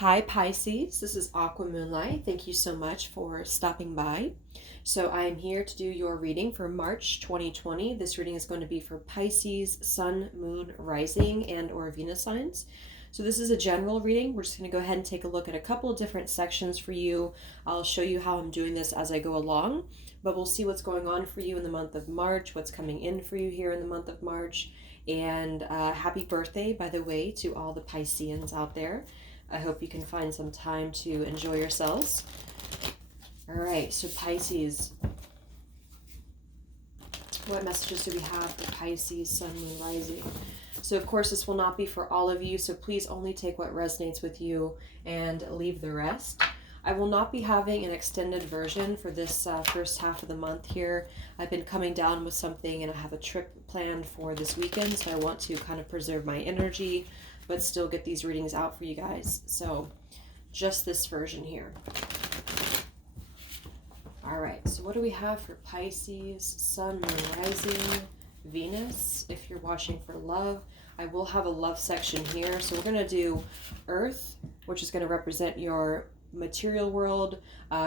Hi Pisces, this is Aqua Moonlight. Thank you so much for stopping by. So I am here to do your reading for March 2020. This reading is going to be for Pisces, Sun, Moon, Rising, and or Venus signs. So this is a general reading. We're just going to go ahead and take a look at a couple of different sections for you. I'll show you how I'm doing this as I go along, but we'll see what's going on for you in the month of March, what's coming in for you here in the month of March. And happy birthday, by the way, to all the Pisceans out there. I hope you can find some time to enjoy yourselves. All right, so Pisces. What messages do we have for Pisces, Sun, Moon, Rising? So, of course, this will not be for all of you, so please only take what resonates with you and leave the rest. I will not be having an extended version for this first half of the month here. I've been coming down with something and I have a trip planned for this weekend, so I want to kind of preserve my energy but still get these readings out for you guys. So just this version here. All right, so what do we have for Pisces, Sun, Moon, Rising, Venus? If you're watching for love, I will have a love section here. So we're going to do Earth, which is going to represent your material world,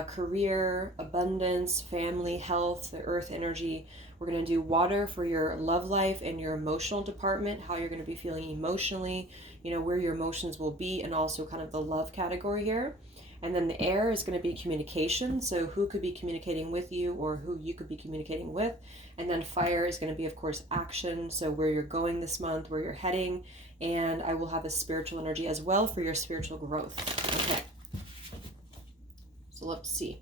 career, abundance, family, health, the earth energy. We're going to do water for your love life and your emotional department, how you're going to be feeling emotionally, you know, where your emotions will be, and also kind of the love category here. And then the air is going to be communication, so who could be communicating with you or who you could be communicating with. And then fire is going to be, of course, action, so where you're going this month, where you're heading. And I will have a spiritual energy as well for your spiritual growth. Okay. So let's see.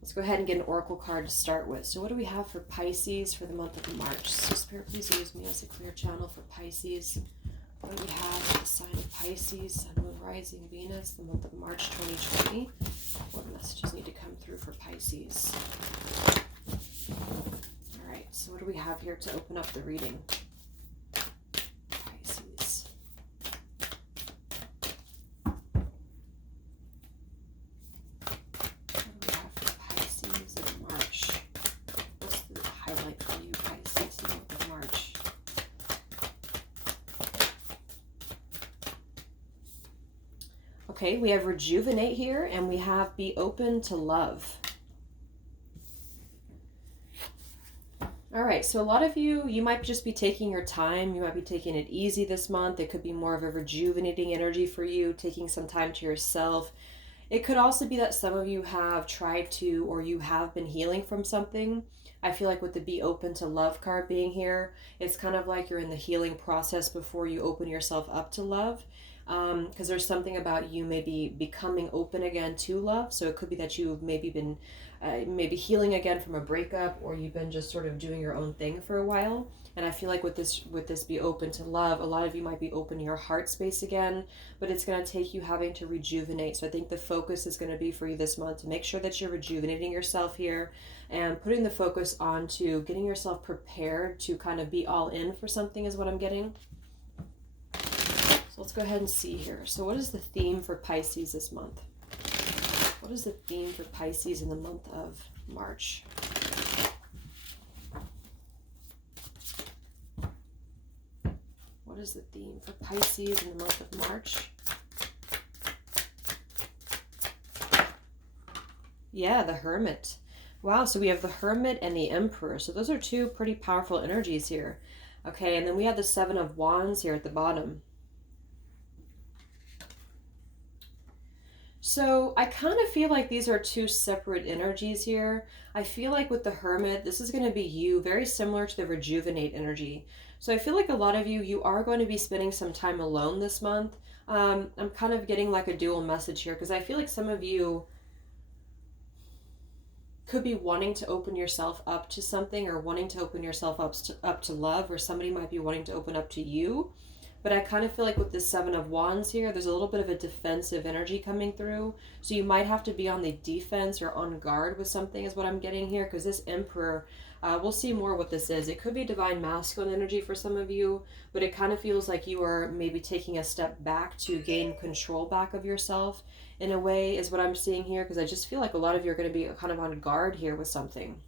Let's go ahead and get an oracle card to start with. So what do we have for Pisces for the month of March? So Spirit, please use me as a clear channel for Pisces. What do we have for the sign of Pisces, Sun, Moon, Rising, Venus, the month of March 2020? What messages need to come through for Pisces? All right, so what do we have here to open up the reading? Pisces. What do we have for Pisces in March? What's the highlight for you, Pisces, the month of March? Okay, we have rejuvenate here, and we have be open to love. All right, so a lot of you might just be taking your time. You might be taking it easy this month. It could be more of a rejuvenating energy for you, taking some time to yourself. It could also be that some of you have tried to, or you have been healing from something. I feel like with the be open to love card being here, it's kind of like you're in the healing process before you open yourself up to love. Because there's something about you maybe becoming open again to love. So it could be that you've maybe been maybe healing again from a breakup, or you've been just sort of doing your own thing for a while. And I feel like with this be open to love, a lot of you might be open your heart space again, but it's going to take you having to rejuvenate. So I think the focus is going to be for you this month to make sure that you're rejuvenating yourself here and putting the focus on to getting yourself prepared to kind of be all in for something is what I'm getting. So let's go ahead and see here. So what is the theme for Pisces this month? What is the theme for Pisces in the month of March? What is the theme for Pisces in the month of March? Yeah, the Hermit. Wow, so we have the Hermit and the Emperor. So those are two pretty powerful energies here. Okay, and then we have the Seven of Wands here at the bottom. So I kind of feel like these are two separate energies here. I feel like with the Hermit, this is going to be you, very similar to the Rejuvenate energy. So I feel like a lot of you are going to be spending some time alone this month. I'm kind of getting like a dual message here because I feel like some of you could be wanting to open yourself up to something or wanting to open yourself up to love, or somebody might be wanting to open up to you. But I kind of feel like with the Seven of Wands here, there's a little bit of a defensive energy coming through. So you might have to be on the defense or on guard with something is what I'm getting here. Because this Emperor, we'll see more what this is. It could be divine masculine energy for some of you. But it kind of feels like you are maybe taking a step back to gain control back of yourself. In a way is what I'm seeing here. Because I just feel like a lot of you are going to be kind of on guard here with something.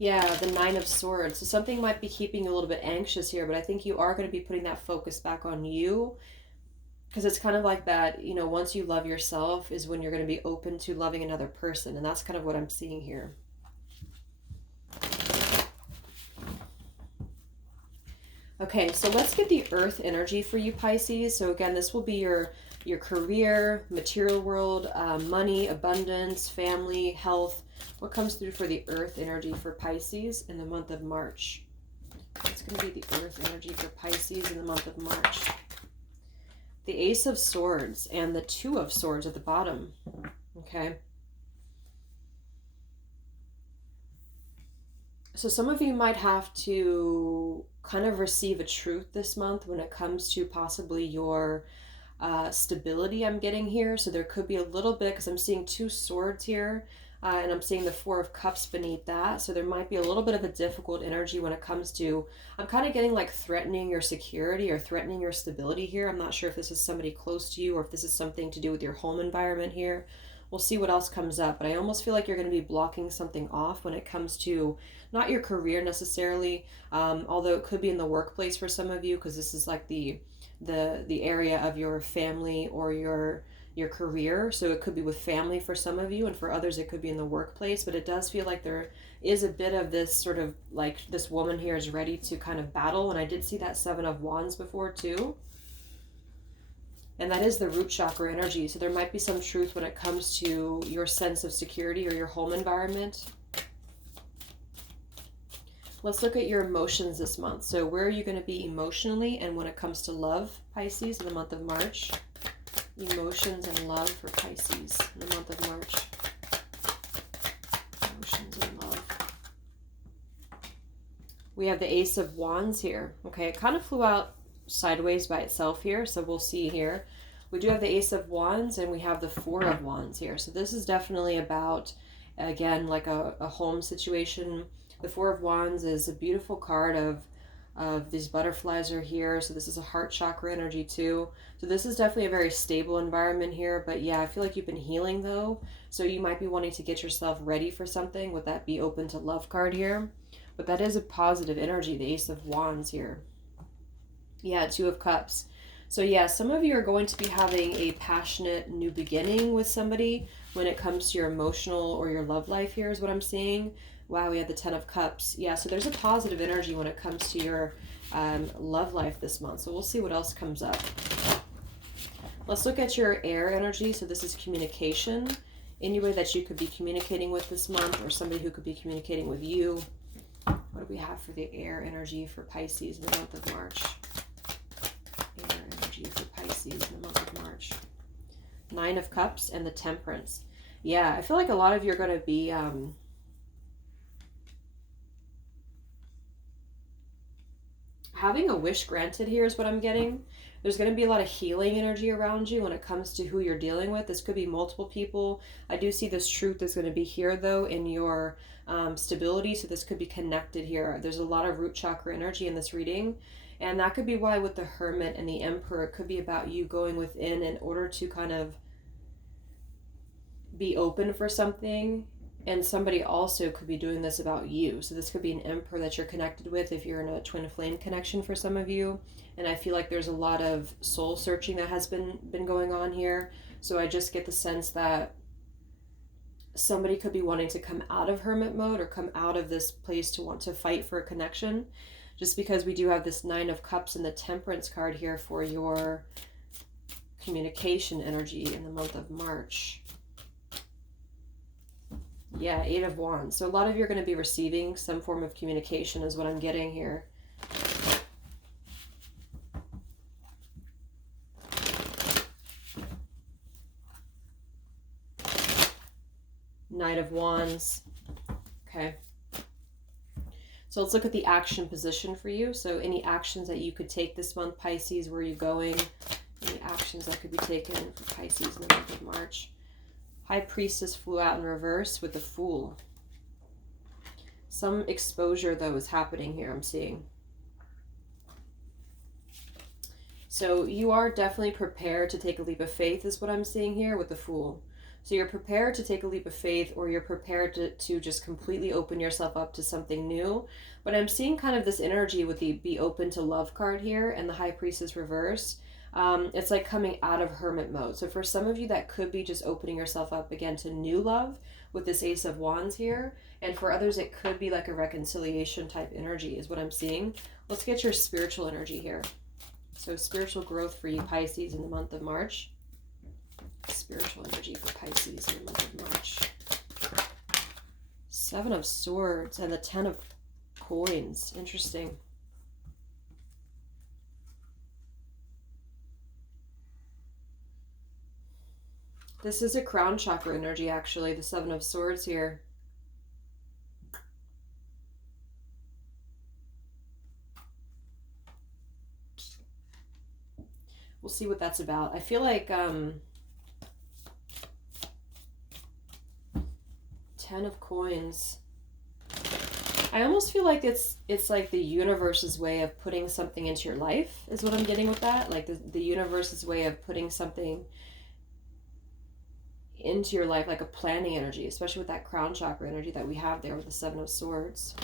Yeah, the Nine of Swords. So something might be keeping you a little bit anxious here, but I think you are going to be putting that focus back on you, because it's kind of like that, you know, once you love yourself is when you're going to be open to loving another person. And that's kind of what I'm seeing here. Okay, so let's get the earth energy for you, Pisces. So again, this will be your career, material world, money, abundance, family, health. What comes through for the earth energy for Pisces in the month of March? It's going to be the earth energy for Pisces in the month of March. The Ace of Swords and the Two of Swords at the bottom. Okay. So some of you might have to kind of receive a truth this month when it comes to possibly your stability I'm getting here. So there could be a little bit, because I'm seeing two swords here, and I'm seeing the Four of Cups beneath that. So there might be a little bit of a difficult energy when it comes to, I'm kind of getting like threatening your security or threatening your stability here. I'm not sure if this is somebody close to you or if this is something to do with your home environment here. We'll see what else comes up, but I almost feel like you're going to be blocking something off when it comes to not your career necessarily, although it could be in the workplace for some of you, because this is like the area of your family or your career. So it could be with family for some of you, and for others it could be in the workplace. But it does feel like there is a bit of this sort of like this woman here is ready to kind of battle. And I did see that Seven of Wands before too. And that is the root chakra energy. So there might be some truth when it comes to your sense of security or your home environment. Let's look at your emotions this month. So where are you going to be emotionally, and when it comes to love, Pisces, in the month of March? Emotions and love for Pisces in the month of March. Emotions and love. We have the Ace of Wands here. Okay, it kind of flew out sideways by itself here, so we'll see here. We do have the Ace of Wands, and we have the Four of Wands here. So this is definitely about, again, like a home situation. The Four of Wands is a beautiful card of these butterflies are here. So this is a heart chakra energy too. So this is definitely a very stable environment here. But yeah, I feel like you've been healing though. So you might be wanting to get yourself ready for something with that be open to love card here. But that is a positive energy, the Ace of Wands here. Yeah, Two of Cups. So yeah, some of you are going to be having a passionate new beginning with somebody when it comes to your emotional or your love life here is what I'm seeing. Wow, we have the Ten of Cups. Yeah, so there's a positive energy when it comes to your love life this month. So we'll see what else comes up. Let's look at your air energy. So this is communication. Anybody that you could be communicating with this month, or somebody who could be communicating with you. What do we have for the air energy for Pisces in the month of March? Air energy for Pisces in the month of March. Nine of Cups and the Temperance. Yeah, I feel like a lot of you are going to be having a wish granted here is what I'm getting. There's going to be a lot of healing energy around you when it comes to who you're dealing with. This could be multiple people. I do see this truth that's going to be here though in your stability. So this could be connected here. There's a lot of root chakra energy in this reading. And that could be why with the Hermit and the Emperor, it could be about you going within in order to kind of be open for something. And somebody also could be doing this about you. So this could be an Emperor that you're connected with if you're in a twin flame connection for some of you. And I feel like there's a lot of soul searching that has been going on here. So I just get the sense that somebody could be wanting to come out of hermit mode or come out of this place to want to fight for a connection. Just because we do have this Nine of Cups and the Temperance card here for your communication energy in the month of March. Yeah, Eight of Wands. So a lot of you are going to be receiving some form of communication is what I'm getting here. Knight of Wands. Okay. So let's look at the action position for you. So any actions that you could take this month, Pisces, where are you going? Any actions that could be taken for Pisces in the month of March? High Priestess flew out in reverse with the Fool. Some exposure, though, is happening here, I'm seeing. So you are definitely prepared to take a leap of faith is what I'm seeing here with the Fool. So you're prepared to take a leap of faith, or you're prepared to just completely open yourself up to something new. But I'm seeing kind of this energy with the be open to love card here and the High Priestess reverse. It's like coming out of hermit mode. So for some of you, that could be just opening yourself up again to new love with this Ace of Wands here. And for others, it could be like a reconciliation type energy is what I'm seeing. Let's get your spiritual energy here. So spiritual growth for you Pisces in the month of March. Spiritual energy for Pisces in the month of March. Seven of Swords and the Ten of Coins. Interesting. This is a crown chakra energy, actually, the Seven of Swords here. We'll see what that's about. I feel like Ten of Coins. I almost feel like it's like the universe's way of putting something into your life is what I'm getting with that. Like the universe's way of putting something into your life, like a planning energy, especially with that crown chakra energy that we have there with the Seven of Swords.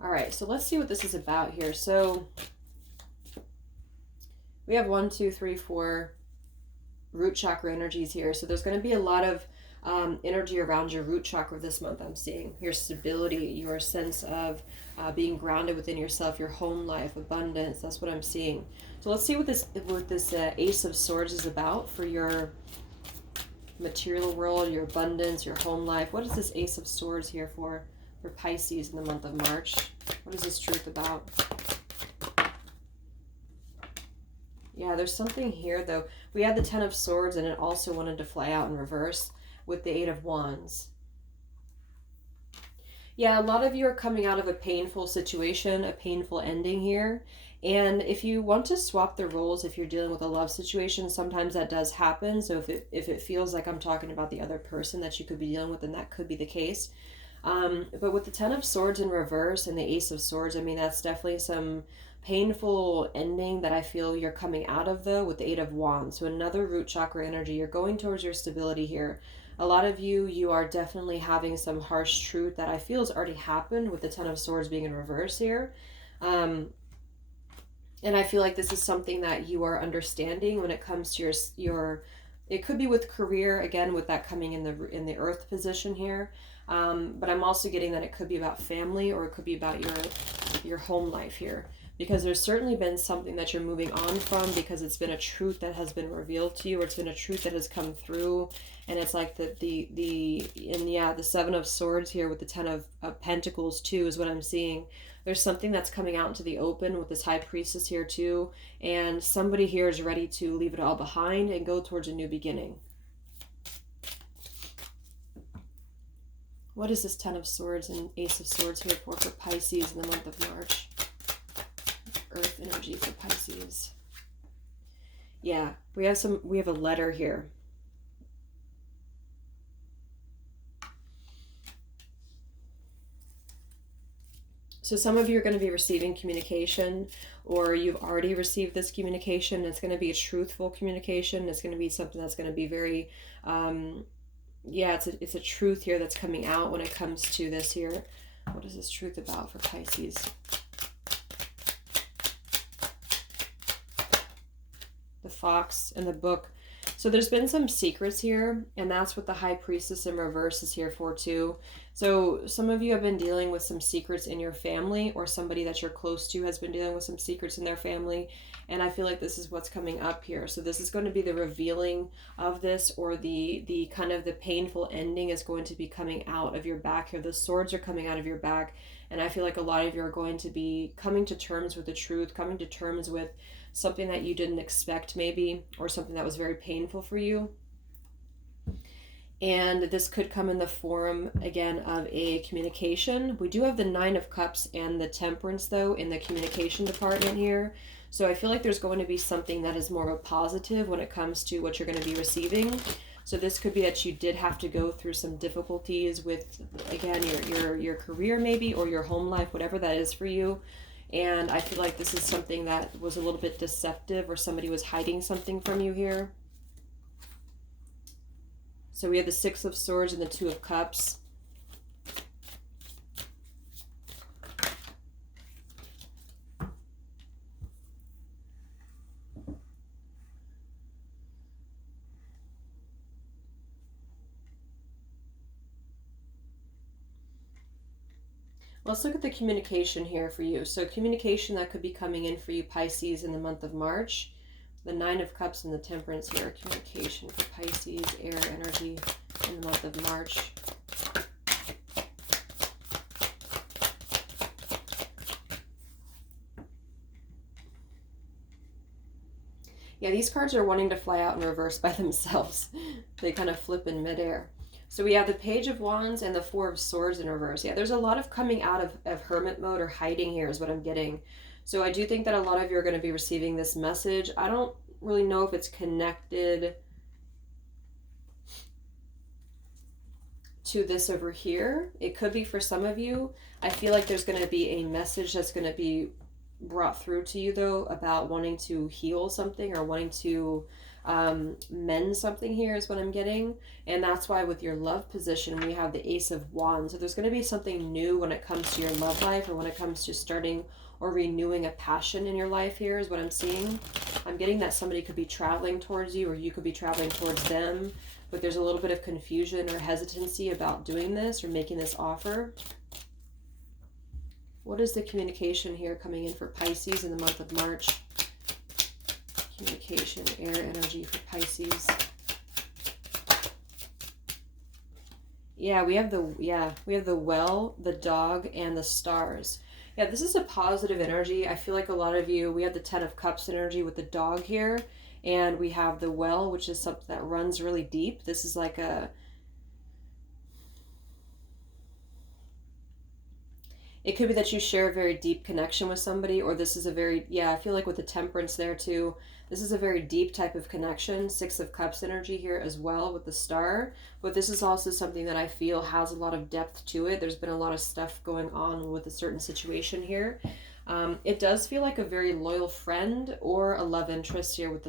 All right, so let's see what this is about here. So we have 1, 2, 3, 4 root chakra energies here. So there's going to be a lot of energy around your root chakra this month. I'm seeing your stability, your sense of being grounded within yourself, your home life, abundance. That's what I'm seeing. So let's see what this Ace of Swords is about for your material world, your abundance, your home life. What is this Ace of Swords here for Pisces in the month of March? What is this truth about? Yeah, there's something here though. We had the Ten of Swords and it also wanted to fly out in reverse with the Eight of Wands. Yeah, a lot of you are coming out of a painful situation, a painful ending here. And if you want to swap the roles, if you're dealing with a love situation, sometimes that does happen. So if it feels like I'm talking about the other person that you could be dealing with, then that could be the case. But with the Ten of Swords in reverse and the Ace of Swords, I mean, that's definitely some painful ending that I feel you're coming out of though with the Eight of Wands. So another root chakra energy. You're going towards your stability here. A lot of you are definitely having some harsh truth that I feel has already happened with the Ten of Swords being in reverse here. And I feel like this is something that you are understanding when it comes to your it could be with career, again, with that coming in the Earth position here. But I'm also getting that it could be about family, or it could be about your home life here. Because there's certainly been something that you're moving on from, because it's been a truth that has been revealed to you, or it's been a truth that has come through. And it's like the Seven of Swords here with the Ten of Pentacles too is what I'm seeing. There's something that's coming out into the open with this High Priestess here too. And somebody here is ready to leave it all behind and go towards a new beginning. What is this Ten of Swords and Ace of Swords here for Pisces in the month of March? Earth energy for Pisces. Yeah, we have a letter here. So some of you are going to be receiving communication, or you've already received this communication. It's going to be a truthful communication. It's going to be something that's going to be very, it's a truth here that's coming out when it comes to this here. What is this truth about for Pisces? The Fox and the Book. So there's been some secrets here, and that's what the High Priestess in reverse is here for too. So some of you have been dealing with some secrets in your family, or somebody that you're close to has been dealing with some secrets in their family. And I feel like this is what's coming up here. So this is going to be the revealing of this, or the kind of the painful ending is going to be coming out of your back here. The swords are coming out of your back. And I feel like a lot of you are going to be coming to terms with the truth, coming to terms with something that you didn't expect maybe, or something that was very painful for you. And this could come in the form, again, of a communication. We do have the Nine of Cups and the Temperance, though, in the communication department here. So I feel like there's going to be something that is more of a positive when it comes to what you're going to be receiving. So this could be that you did have to go through some difficulties with, again, your career maybe, or your home life, whatever that is for you. And I feel like this is something that was a little bit deceptive, or somebody was hiding something from you here. So we have the Six of Swords and the Two of Cups. Let's look at the communication here for you. So communication that could be coming in for you, Pisces, in the month of March. The Nine of Cups and the Temperance here. Communication for Pisces, air energy in the month of March. Yeah, these cards are wanting to fly out in reverse by themselves. They kind of flip in midair. So we have the Page of Wands and the Four of Swords in reverse. Yeah, there's a lot of coming out of hermit mode or hiding here is what I'm getting. So I do think that a lot of you are going to be receiving this message. I don't really know if it's connected to this over here. It could be for some of you. I feel like there's going to be a message that's going to be brought through to you, though, about wanting to heal something or wanting to mend something here is what I'm getting. And that's why with your love position we have the Ace of Wands. So there's going to be something new when it comes to your love life, or when it comes to starting or renewing a passion in your life here is what I'm seeing. I'm getting that somebody could be traveling towards you, or you could be traveling towards them, but there's a little bit of confusion or hesitancy about doing this or making this offer. What is the communication here coming in for Pisces in the month of March? Communication, air energy for Pisces. Yeah, we have the well, the dog, and the stars. Yeah, this is a positive energy. I feel like a lot of you, we have the Ten of Cups energy with the dog here, and we have the well, which is something that runs really deep. This is like a, it could be that you share a very deep connection with somebody, or this is a very, yeah, I feel like with the Temperance there too, this is a very deep type of connection. Six of Cups energy here as well with the star. But this is also something that I feel has a lot of depth to it. There's been a lot of stuff going on with a certain situation here. It does feel like a very loyal friend or a love interest here with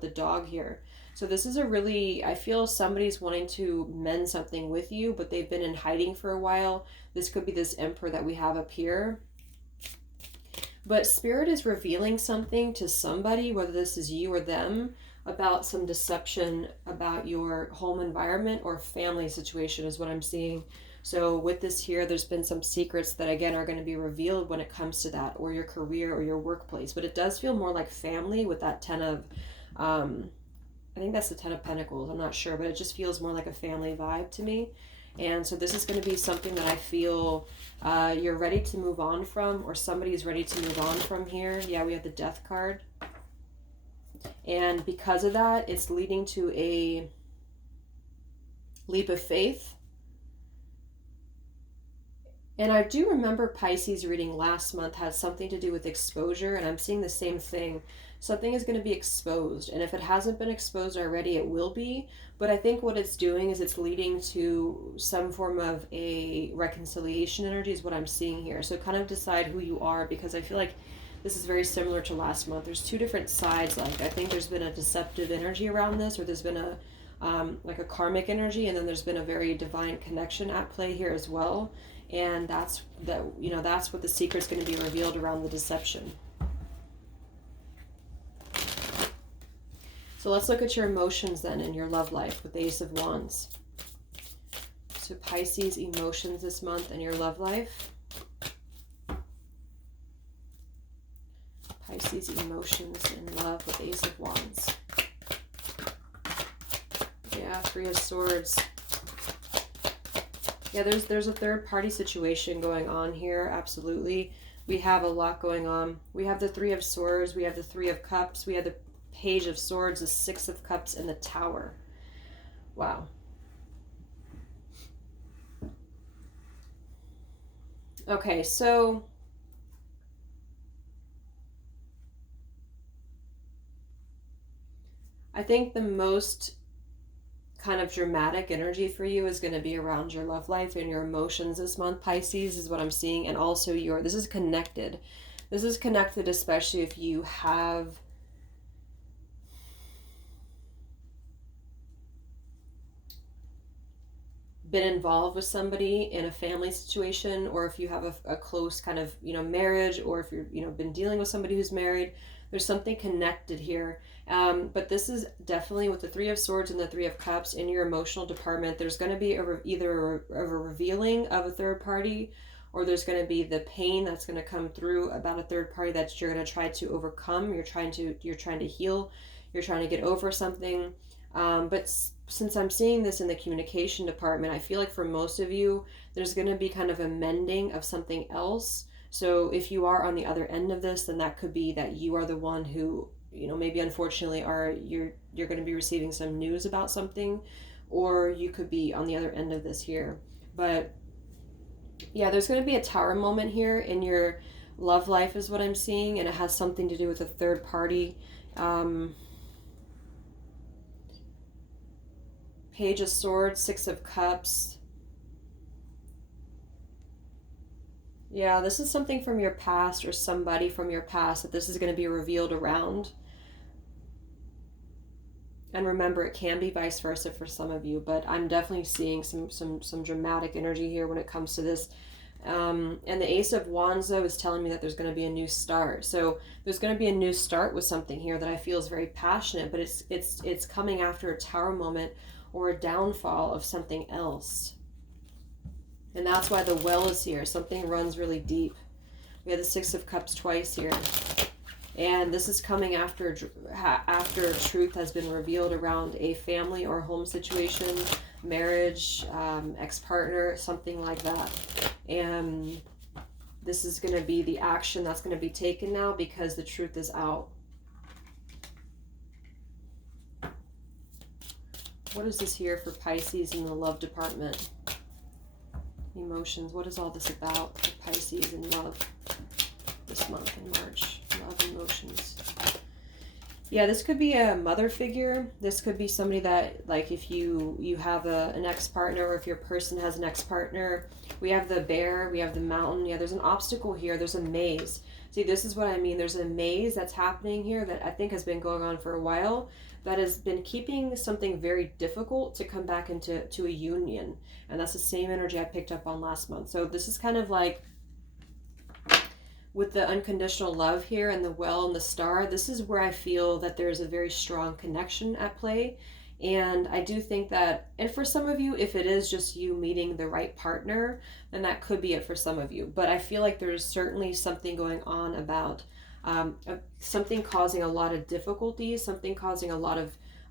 the dog here. So this is a really, I feel somebody's wanting to mend something with you, but they've been in hiding for a while. This could be this Emperor that we have up here. But Spirit is revealing something to somebody, whether this is you or them, about some deception about your home environment or family situation is what I'm seeing. So with this here, there's been some secrets that, again, are going to be revealed when it comes to that, or your career or your workplace. But it does feel more like family with that Ten of, I think that's the Ten of Pentacles. I'm not sure, but it just feels more like a family vibe to me. And so this is going to be something that I feel you're ready to move on from, or somebody is ready to move on from here. Yeah, we have the Death card. And because of that, it's leading to a leap of faith. And I do remember Pisces reading last month had something to do with exposure, and I'm seeing the same thing. Something is going to be exposed, and if it hasn't been exposed already, it will be. But I think what it's doing is it's leading to some form of a reconciliation energy is what I'm seeing here. So kind of decide who you are, because I feel like this is very similar to last month. There's two different sides. Like, I think there's been a deceptive energy around this, or there's been a like a karmic energy, and then there's been a very divine connection at play here as well. And that's what the secret's going to be revealed around the deception. So let's look at your emotions then in your love life with the Ace of Wands. So Pisces, emotions this month in your love life. Pisces, emotions in love with Ace of Wands. Yeah, Three of Swords. Yeah, there's a third party situation going on here, absolutely. We have a lot going on. We have the Three of Swords, we have the Three of Cups, we have the Page of Swords, the Six of Cups, and the Tower. Wow. Okay, so I think the most kind of dramatic energy for you is going to be around your love life and your emotions this month, Pisces, is what I'm seeing. And also this is connected. This is connected especially if you have been involved with somebody in a family situation, or if you have a close kind of, marriage, or if you're, been dealing with somebody who's married. There's something connected here. But this is definitely with the Three of Swords and the Three of Cups in your emotional department. There's going to be either a revealing of a third party, or there's going to be the pain that's going to come through about a third party that you're going to try to overcome. You're trying to heal. You're trying to get over something. But since I'm seeing this in the communication department, I feel like for most of you, there's going to be kind of a mending of something else. So if you are on the other end of this, then that could be that you are the one who, maybe unfortunately you're going to be receiving some news about something, or you could be on the other end of this here. But yeah, there's going to be a tower moment here in your love life is what I'm seeing, and it has something to do with a third party. Page of Swords, Six of Cups. Yeah, this is something from your past, or somebody from your past that this is going to be revealed around. And remember, it can be vice versa for some of you, but I'm definitely seeing some dramatic energy here when it comes to this. And the Ace of Wands, though, is telling me that there's going to be a new start. So there's going to be a new start with something here that I feel is very passionate, but it's coming after a tower moment or a downfall of something else. And that's why the well is here. Something runs really deep. We have the Six of Cups twice here. And this is coming after truth has been revealed around a family or home situation, marriage, ex-partner, something like that. And this is going to be the action that's going to be taken now because the truth is out. What is this here for Pisces in the love department? Emotions. What is all this about for Pisces in love this month in March? Love, emotions. Yeah, this could be a mother figure. This could be somebody that, like, if you have an ex-partner, or if your person has an ex-partner. We have the bear, we have the mountain. Yeah, there's an obstacle here. There's a maze. See, this is what I mean. There's a maze that's happening here that I think has been going on for a while, that has been keeping something very difficult to come back into a union. And that's the same energy I picked up on last month. So this is kind of like with the unconditional love here and the well and the star, this is where I feel that there's a very strong connection at play. And I do think that, and for some of you, if it is just you meeting the right partner, then that could be it for some of you. But I feel like there's certainly something going on about something causing a lot of difficulties, something causing a lot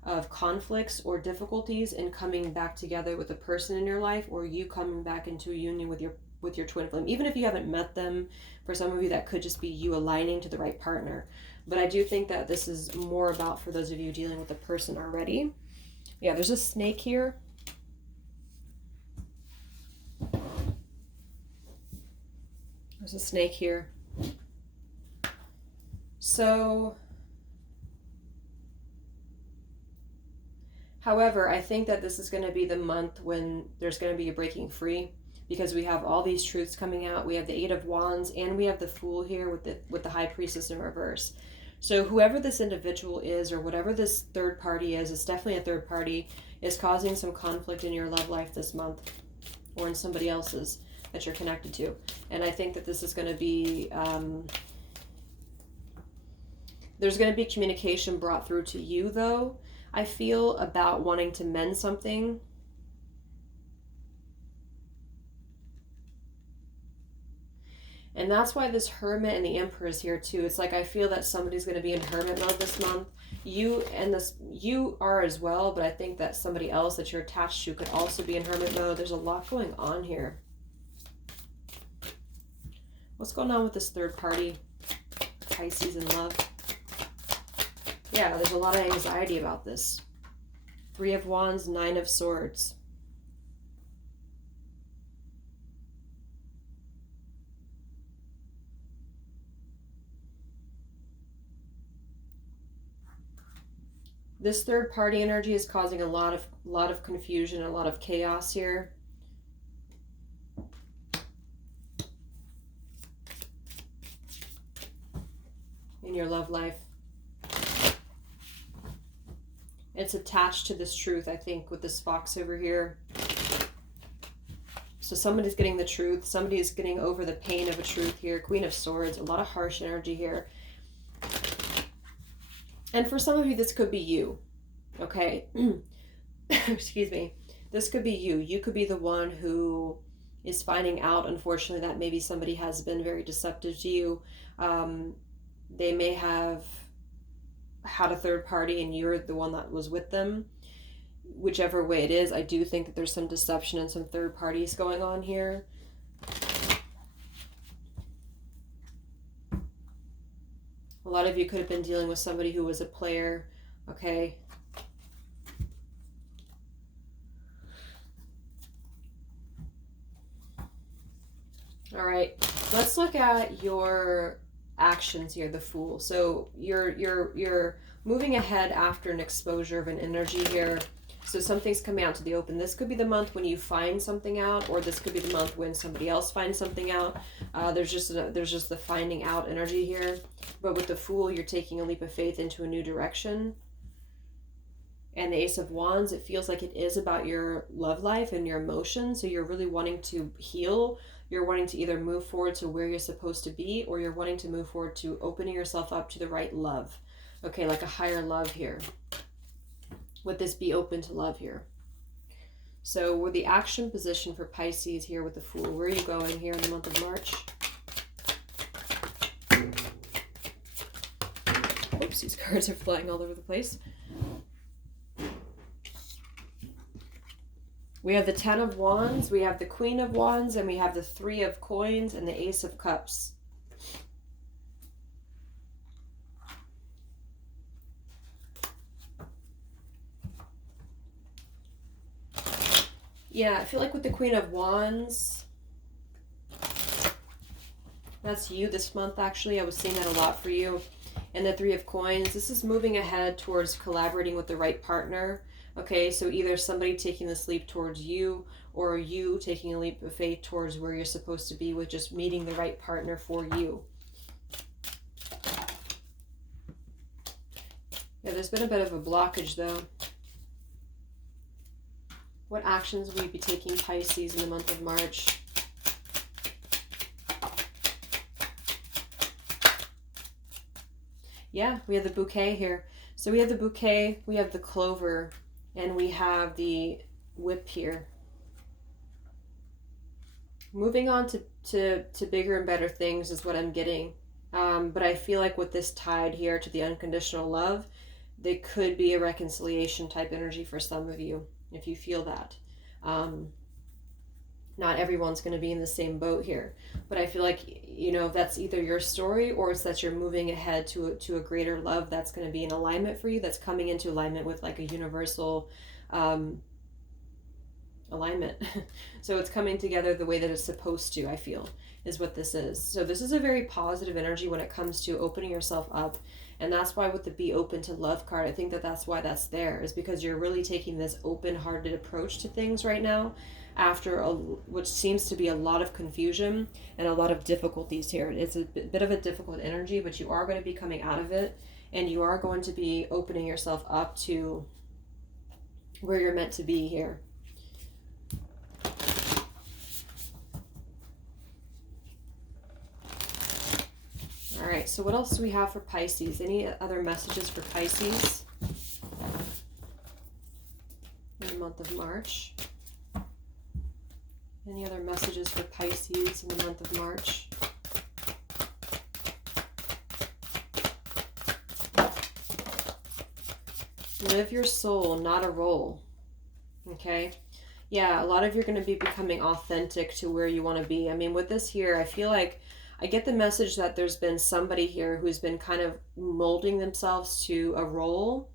of conflicts or difficulties in coming back together with a person in your life, or you coming back into a union with your twin flame. Even if you haven't met them, for some of you that could just be you aligning to the right partner. But I do think that this is more about for those of you dealing with a person already. Yeah, there's a snake here. There's a snake here. So, however, I think that this is going to be the month when there's going to be a breaking free, because we have all these truths coming out. We have the Eight of Wands, and we have the Fool here with the High Priestess in reverse. So whoever this individual is, or whatever this third party is, it's definitely a third party, is causing some conflict in your love life this month, or in somebody else's that you're connected to. And I think that this is going to be, there's going to be communication brought through to you, though, I feel, about wanting to mend something. And that's why this Hermit and the Emperor is here too. It's like I feel that somebody's going to be in Hermit mode this month. You are as well, but I think that somebody else that you're attached to could also be in Hermit mode. There's a lot going on here. What's going on with this third party? Pisces in love. Yeah, there's a lot of anxiety about this. Three of Wands, Nine of Swords. This third party energy is causing a lot of confusion, a lot of chaos here. in your love life. It's attached to this truth, I think, with this fox over here. So somebody's getting the truth. Somebody is getting over the pain of a truth here. Queen of Swords. A lot of harsh energy here. And for some of you, this could be you. Okay? Excuse me. This could be you. You could be the one who is finding out, unfortunately, that maybe somebody has been very deceptive to you. They may have had a third party and you're the one that was with them. Whichever way it is, I do think that there's some deception and some third parties going on here. A lot of you could have been dealing with somebody who was a player, okay? All right, let's look at your actions here, the Fool. So you're moving ahead after an exposure of an energy here. So something's coming out to the open. This could be the month when you find something out, or this could be the month when somebody else finds something out. There's just the finding out energy here. But with the Fool, you're taking a leap of faith into a new direction. And the Ace of Wands, it feels like it is about your love life and your emotions. So you're really wanting to heal. You're wanting to either move forward to where you're supposed to be, or you're wanting to move forward to opening yourself up to the right love. Okay, like a higher love here. Would this be open to love here? So with the action position for Pisces here with the Fool, where are you going here in the month of March? Oops, these cards are flying all over the place. We have the Ten of Wands, we have the Queen of Wands, and we have the Three of Coins and the Ace of Cups. Yeah, I feel like with the Queen of Wands, that's you this month, actually. I was seeing that a lot for you. And the Three of Coins, this is moving ahead towards collaborating with the right partner. Okay, so either somebody taking this leap towards you, or you taking a leap of faith towards where you're supposed to be with just meeting the right partner for you. Yeah, there's been a bit of a blockage, though. What actions will you be taking, Pisces, in the month of March? Yeah, we have the bouquet here. So we have the bouquet, we have the clover, and we have the whip here. Moving on to bigger and better things is what I'm getting. But I feel like with this tied here to the unconditional love, there could be a reconciliation type energy for some of you, if you feel that. Not everyone's going to be in the same boat here, but I feel like, you know, that's either your story or it's that you're moving ahead to a greater love that's going to be in alignment for you, that's coming into alignment with like a universal alignment. So it's coming together the way that it's supposed to, I feel, is what this is. So this is a very positive energy when it comes to opening yourself up. And that's why with the Be Open to Love card, I think that that's why that's there, is because you're really taking this open-hearted approach to things right now after what seems to be a lot of confusion and a lot of difficulties here. It's a bit of a difficult energy, but you are going to be coming out of it, and you are going to be opening yourself up to where you're meant to be here. All right, so what else do we have for Pisces? Any other messages for Pisces in the month of March? Any other messages for Pisces in the month of March? Live your soul, not a role. Okay? Yeah, a lot of you are going to be becoming authentic to where you want to be. I mean, with this here, I feel like I get the message that there's been somebody here who's been kind of molding themselves to a role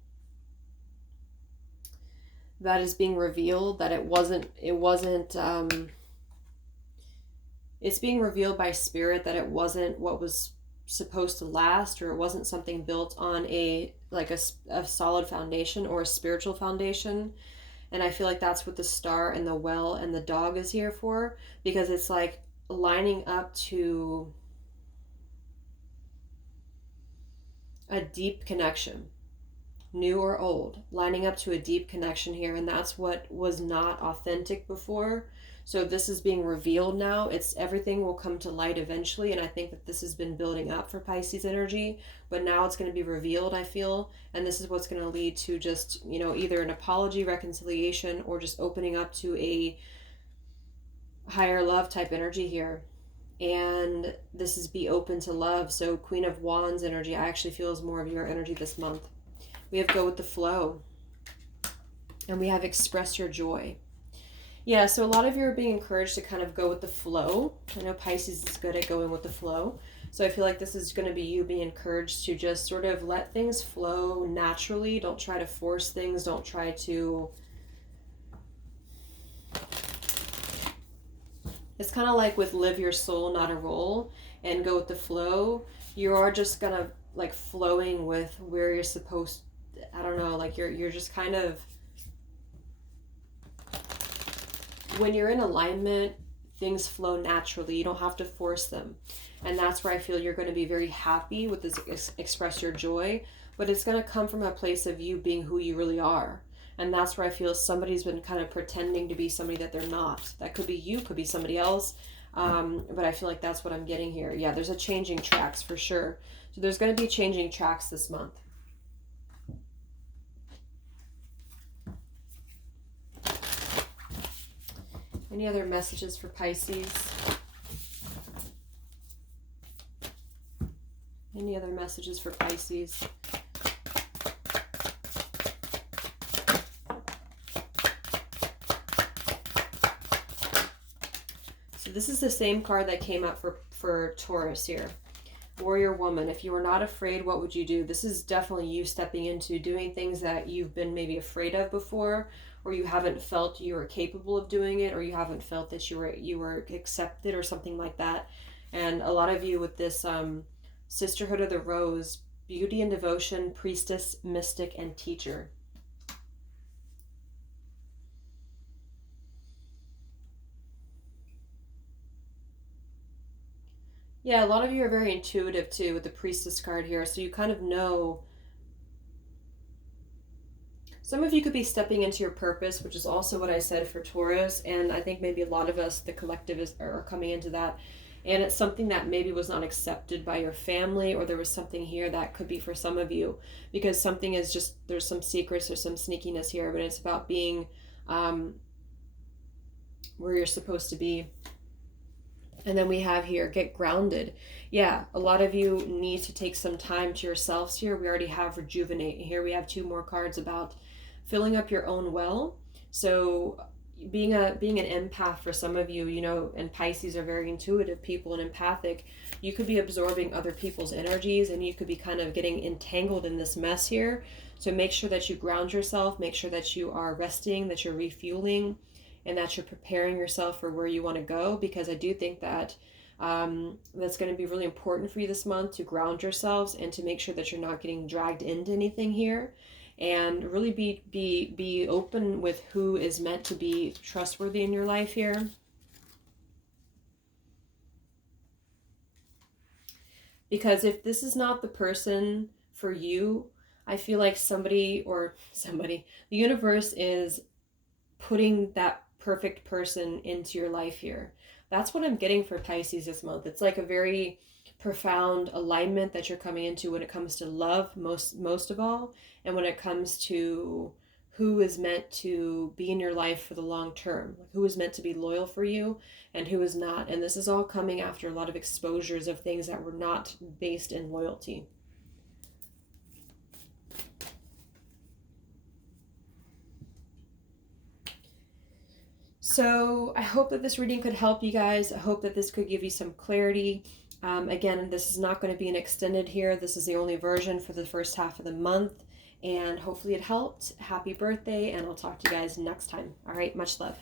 that is being revealed, that it's being revealed by spirit that it wasn't what was supposed to last, or it wasn't something built on a solid foundation or a spiritual foundation. And I feel like that's what the star and the well and the dog is here for, because it's like lining up to a deep connection, new or old, lining up to a deep connection here. And that's what was not authentic before. So this is being revealed now. It's everything will come to light eventually. And I think that this has been building up for Pisces energy, but now it's going to be revealed, I feel. And this is what's going to lead to just, you know, either an apology, reconciliation, or just opening up to a higher love type energy here. And this is be open to love. So Queen of Wands energy, I actually feel is more of your energy this month. We have go with the flow. And we have express your joy. Yeah, so a lot of you are being encouraged to kind of go with the flow. I know Pisces is good at going with the flow. So I feel like this is going to be you being encouraged to just sort of let things flow naturally. Don't try to force things. Don't try to... It's kind of like with live your soul, not a role, and go with the flow. You are just going to like flowing with where you're supposed to, I don't know, like you're just kind of... When you're in alignment, things flow naturally. You don't have to force them. And that's where I feel you're going to be very happy with this express your joy. But it's going to come from a place of you being who you really are. And that's where I feel somebody's been kind of pretending to be somebody that they're not. That could be you, could be somebody else. But I feel like that's what I'm getting here. Yeah, there's a changing tracks for sure. So there's going to be changing tracks this month. Any other messages for Pisces? Any other messages for Pisces? So this is the same card that came up for Taurus here. Warrior woman, if you were not afraid, what would you do? This is definitely you stepping into doing things that you've been maybe afraid of before, or you haven't felt you were capable of doing it, or you haven't felt that you were accepted or something like that. And a lot of you with this Sisterhood of the Rose, beauty and devotion, priestess, mystic, and teacher. Yeah, a lot of you are very intuitive too with the priestess card here. So you kind of know. Some of you could be stepping into your purpose, which is also what I said for Taurus. And I think maybe a lot of us, the collective, are coming into that. And it's something that maybe was not accepted by your family, or there was something here that could be for some of you. Because something is just, there's some secrets or some sneakiness here, but it's about being where you're supposed to be. And then we have here, get grounded. Yeah, a lot of you need to take some time to yourselves here. We already have rejuvenate. Here we have two more cards about filling up your own well. So being an empath for some of you, you know, and Pisces are very intuitive people and empathic. You could be absorbing other people's energies, and you could be kind of getting entangled in this mess here. So make sure that you ground yourself. Make sure that you are resting, that you're refueling, and that you're preparing yourself for where you want to go, because I do think that that's going to be really important for you this month, to ground yourselves and to make sure that you're not getting dragged into anything here, and really be open with who is meant to be trustworthy in your life here. Because if this is not the person for you, I feel like the universe is putting that perfect person into your life here. That's what I'm getting for Pisces this month. It's like a very profound alignment that you're coming into when it comes to love, most of all, and when it comes to who is meant to be in your life for the long term, like who is meant to be loyal for you and who is not. And this is all coming after a lot of exposures of things that were not based in loyalty. So I hope that this reading could help you guys. I hope that this could give you some clarity. Again, this is not going to be an extended here. This is the only version for the first half of the month. And hopefully it helped. Happy birthday, and I'll talk to you guys next time. All right, much love.